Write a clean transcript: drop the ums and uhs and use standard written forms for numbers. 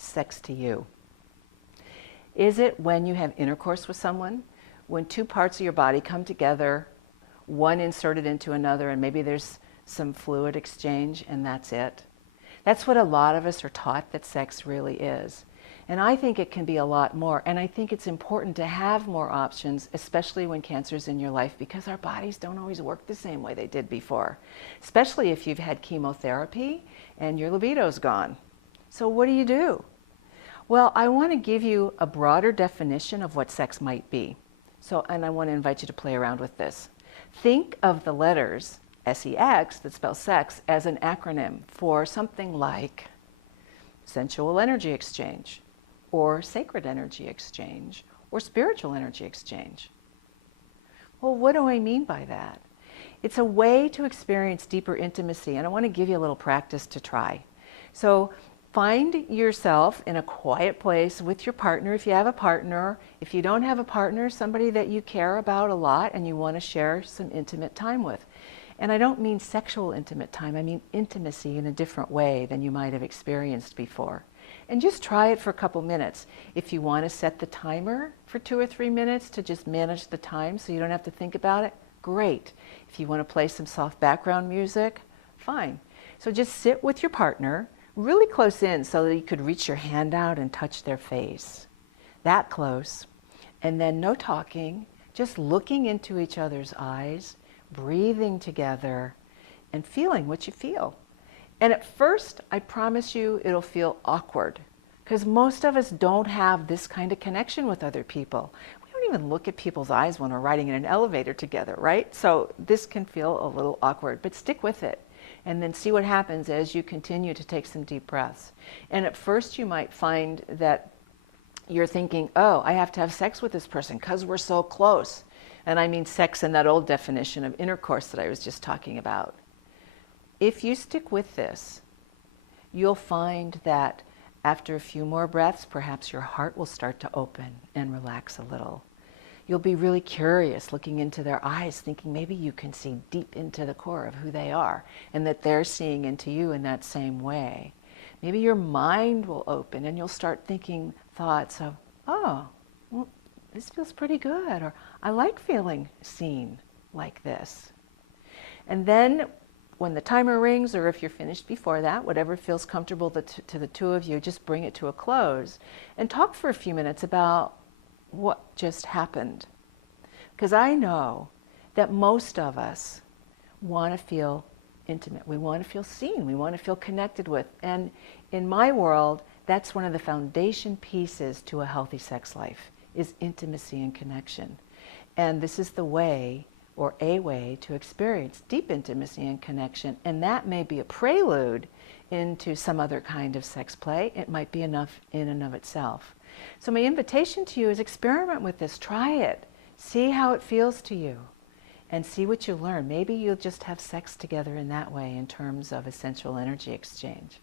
sex to you? Is it when you have intercourse with someone, when two parts of your body come together, one inserted into another, and maybe there's some fluid exchange and that's it? That's what a lot of us are taught that sex really is. And I think it can be a lot more. And I think it's important to have more options, especially when cancer's in your life, because our bodies don't always work the same way they did before, especially if you've had chemotherapy and your libido's gone. So what do you do? Well, I want to give you a broader definition of what sex might be. And I want to invite you to play around with this. Think of the letters SEX, that spells sex, as an acronym for something like sensual energy exchange, or sacred energy exchange, or spiritual energy exchange. Well, what do I mean by that? It's a way to experience deeper intimacy, and I want to give you a little practice to try. So find yourself in a quiet place with your partner if you have a partner. If you don't have a partner, somebody that you care about a lot and you want to share some intimate time with. And I don't mean sexual intimate time, I mean intimacy in a different way than you might have experienced before. And just try it for a couple minutes. If you want to set the timer for 2 or 3 minutes to just manage the time so you don't have to think about it, great. If you want to play some soft background music, fine. So just sit with your partner really close in so that you could reach your hand out and touch their face. That close. And then no talking, just looking into each other's eyes, breathing together, and feeling what you feel. And at first, I promise you, it'll feel awkward, because most of us don't have this kind of connection with other people. We don't even look at people's eyes when we're riding in an elevator together, right? So this can feel a little awkward, but stick with it. And then see what happens as you continue to take some deep breaths. And at first, you might find that you're thinking, oh, I have to have sex with this person because we're so close. And I mean sex in that old definition of intercourse that I was just talking about. If you stick with this, you'll find that after a few more breaths, perhaps your heart will start to open and relax a little. You'll be really curious, looking into their eyes, thinking maybe you can see deep into the core of who they are and that they're seeing into you in that same way. Maybe your mind will open and you'll start thinking thoughts of, oh, well, this feels pretty good, or I like feeling seen like this. And then when the timer rings, or if you're finished before that, whatever feels comfortable to the two of you, just bring it to a close and talk for a few minutes about what just happened. Because I know that most of us want to feel intimate. We want to feel seen. We want to feel connected with. And in my world, that's one of the foundation pieces to a healthy sex life, is intimacy and connection. And this is the way, or a way, to experience deep intimacy and connection. And that may be a prelude into some other kind of sex play. It might be enough in and of itself. So my invitation to you is experiment with this. Try it. See how it feels to you. And see what you learn. Maybe you'll just have sex together in that way in terms of a sensual energy exchange.